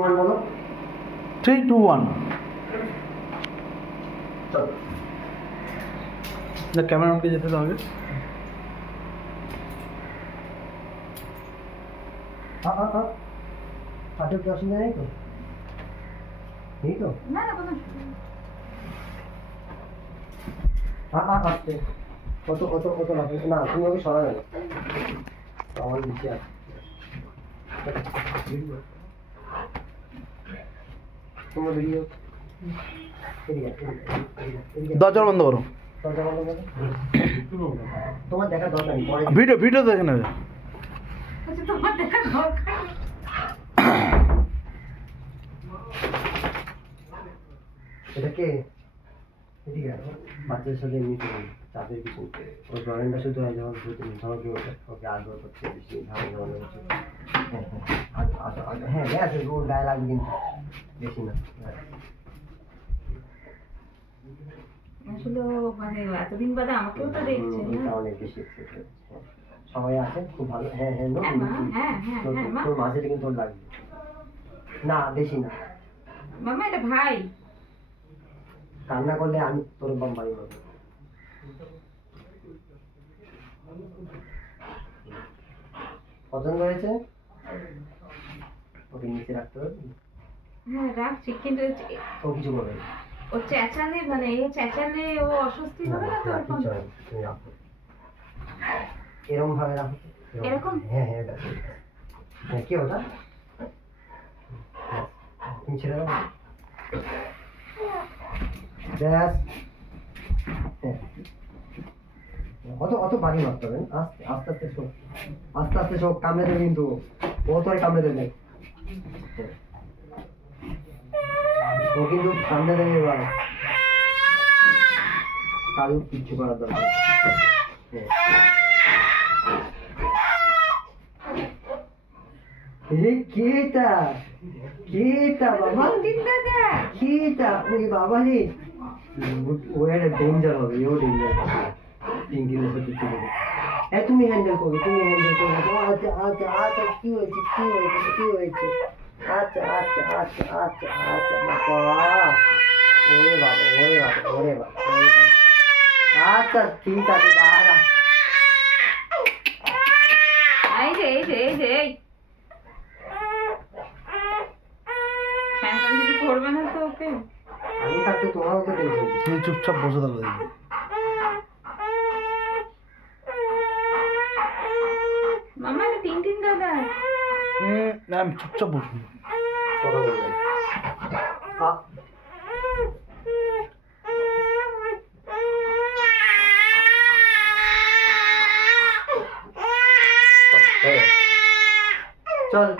বলো 3, 2, 1 না ক্যামেরাম্যানকে যেতে দাও আগে। পাঠক কি অসুবিধা নেই তো? নেই তো? না না কোনো আসতে কত কত কত লাগে না, তুমি ওকে সরাবে না, আমার নিচে আছে। তোমরা ভিডিও দরজা বন্ধ করো। তোমার দেখার দরকার নেই, পরে ভিডিও দেখে নেবে। আচ্ছা তোমার দেখা দরকার নেই। এটা কে? ঠিক আছে, বাচ্চাদের সাথে এমনি করুন, চাপের কিছু ওই ড্রয়িংটা শুধু হয় যখন ধরো ওকে আগ্রহ করছে বেশি ধারণ ধারণ হচ্ছে। হ্যাঁ হ্যাঁ আছে, ওর গায়ে লাগবে কিন্তু বেশি না। আসলে মানে এতদিন বাদে আমাকেও তো দেখছে না। অনেক বেশি সবাই আছে, খুব ভালো। হ্যাঁ হ্যাঁ হ্যাঁ মা, হ্যাঁ হ্যাঁ হ্যাঁ মা। তোর মাঝে কিন্তু তোর লাগবে না, বেশি না। মামা এটা ভাই। কান্না করলে আমি তোর বাড়ি পাবো। পছন্দ হয়েছে? ওকে নিচে রাখতে হবে। হ্যাঁ রাখছি, কিন্তু ও কিছু করবে না। ও চেঁচালে মানে চেঁচালে ও অস্বস্তি হবে না তো এখন? এরকম ভাবে রাখো। এরকম? হ্যাঁ হ্যাঁ হ্যাঁ, কি ওটা? তুমি ছেড়ে দাও ব্যাস। হ্যাঁ, অত অত বাড়ি মারতে হবে, আস্তে আস্তে আস্তে শোক, আস্তে আস্তে শোক, কামড়ে দেবে কিন্তু, ও তো কামড়ে দেবে, ও কিন্তু কামড়ে দেবে এবার, কারো কিচ্ছু করার দরকার কেটা কেটা বাবা, কেটা ওই বাবা রে, ও একটা ডেঞ্জার হবে, ও ডেঞ্জার হবে। পিঙ্কির সাথে চলে যাবে। হ্যাঁ তুমি হ্যান্ডেল করবে, তুমি হ্যান্ডেল করবে। আচ্ছা আচ্ছা আচ্ছা, কি হয়েছে কি হয়েছে কি হয়েছে? আচ্ছা আচ্ছা আচ্ছা আচ্ছা আচ্ছা বাবা, ওরে বাবা ওরে বাবা ওরে বাবা, আচ্ছা ঠিক আছে দাঁড়া। এই কিছু করবে না তো ওকে? আমি থাকতে তোমারও তো টেনশন। তুমি চুপচাপ বসে থাকো দেখি। মামা এটা টিন দাদা। না আমি চুপচাপ বসবো। কথা বলবেন চল